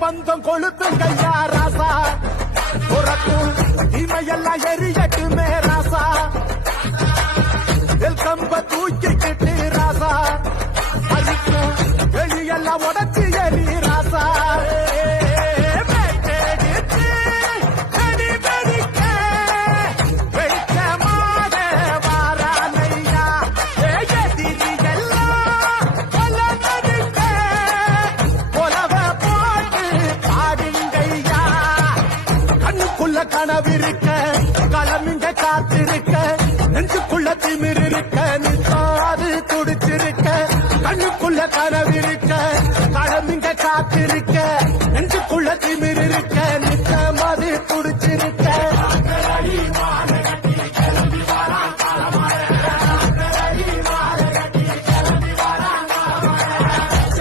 பந்தம் கொளுத்துங்கய்யா ராசா புறக்கும் இமையெல்லாம் எரியட்டுமே ராசா கம்ப தூக்கிக்கிட்டு ராசா அழிக்கும் வெளியெல்லாம் உடச்சி எரி ராசா கனவிருக்க களமிங்க காத்திருக்க நெஞ்சுக்குள்ள திமிர் இருக்க நிற்காது துடிச்சிருக்க கண்ணுக்குள்ள கனவிருக்க